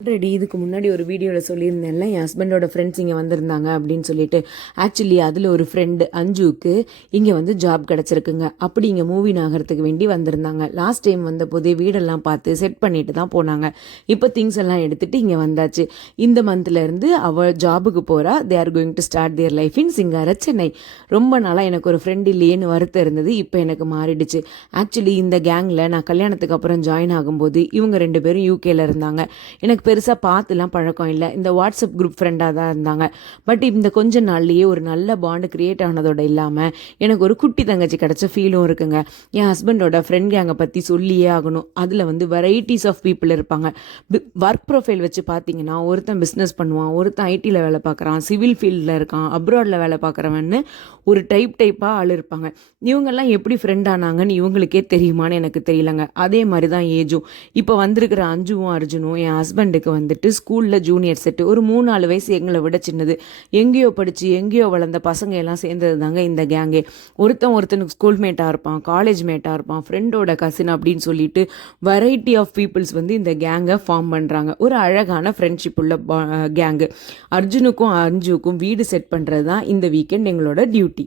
Already இதுக்கு முன்னாடி ஒரு வீடியோவில் சொல்லியிருந்தேன்ல என் ஹஸ்பண்டோட ஃப்ரெண்ட்ஸ் இங்கே வந்திருந்தாங்க அப்படின்னு சொல்லிட்டு. ஆக்சுவலி அதில் ஒரு ஃப்ரெண்டு அஞ்சுக்கு இங்கே வந்து ஜாப் கிடச்சிருக்குங்க. அப்படி இங்கே மூவி ஆகிறதுக்கு வேண்டி வந்திருந்தாங்க. லாஸ்ட் டைம் வந்த போதே வீடெல்லாம் பார்த்து செட் பண்ணிட்டு தான் போனாங்க. இப்போ திங்ஸ் எல்லாம் எடுத்துகிட்டு இங்கே வந்தாச்சு. இந்த மந்த்லேருந்து அவள் ஜாபுக்கு போகிறா. They are going to start their life இன் சிங்கார சென்னை. ரொம்ப நாளாக எனக்கு ஒரு ஃப்ரெண்ட் இல்லையேன்னு வருத்தம் இருந்தது. இப்போ எனக்கு மாறிடுச்சு. ஆக்சுவலி இந்த கேங்கில் நான் கல்யாணத்துக்கு அப்புறம் ஜாயின் ஆகும்போது இவங்க 2 பேரும் யூகேல இருந்தாங்க. எனக்கு பெருசாக பார்த்துலாம் பழக்கம் இல்லை. இந்த வாட்ஸ்அப் குரூப் ஃப்ரெண்டாக தான் இருந்தாங்க. பட் இந்த கொஞ்ச நாள்லேயே ஒரு நல்ல பாண்டு க்ரியேட் ஆனதோட இல்லாமல் எனக்கு ஒரு குட்டி தங்கச்சி கிடச்ச ஃபீலும் இருக்குங்க. என் ஹஸ்பண்டோட ஃப்ரெண்ட் கேங்கை பற்றி சொல்லியே ஆகணும். அதில் வந்து வெரைட்டிஸ் ஆஃப் பீப்புள் இருப்பாங்க. ஒர்க் ப்ரொஃபைல் வச்சு பார்த்தீங்கன்னா ஒருத்தன் பிஸ்னஸ் பண்ணுவான், ஒருத்தன் ஐடியில் வேலை பார்க்குறான், சிவில் ஃபீல்டில் இருக்கான், அப்ராடில் வேலை பார்க்குறவன்னு ஒரு டைப்பாக ஆள் இருப்பாங்க. இவங்கெல்லாம் எப்படி ஃப்ரெண்ட் ஆனாங்கன்னு இவங்களுக்கே தெரியுமான்னு எனக்கு தெரியலங்க. அதே மாதிரி தான் ஏஜும். இப்போ வந்திருக்கிற அஞ்சுவும் அர்ஜுனும் என் ஹஸ்பண்டுக்கு வந்துட்டு ஸ்கூலில் ஜூனியர் செட்டு. ஒரு 3-4 வயசு எங்களை விட சின்னது. எங்கேயோ படித்து எங்கேயோ வளர்ந்த பசங்க எல்லாம் சேர்ந்தது தாங்க இந்த கேங்கே. ஒருத்தனுக்கு ஸ்கூல் மேட்டாக இருப்பான், காலேஜ் மேட்டாக இருப்பான், ஃப்ரெண்டோட கசின் அப்படின்னு சொல்லிட்டு வெரைட்டி ஆஃப் பீப்புள்ஸ் வந்து இந்த கேங்கை ஃபார்ம் பண்ணுறாங்க. ஒரு அழகான ஃப்ரெண்ட்ஷிப் உள்ள கேங்கு. அர்ஜுனுக்கும் அஞ்சுக்கும் வீடு செட் பண்ணுறது தான் இந்த வீக்கெண்ட் எங்களோட டியூட்டி.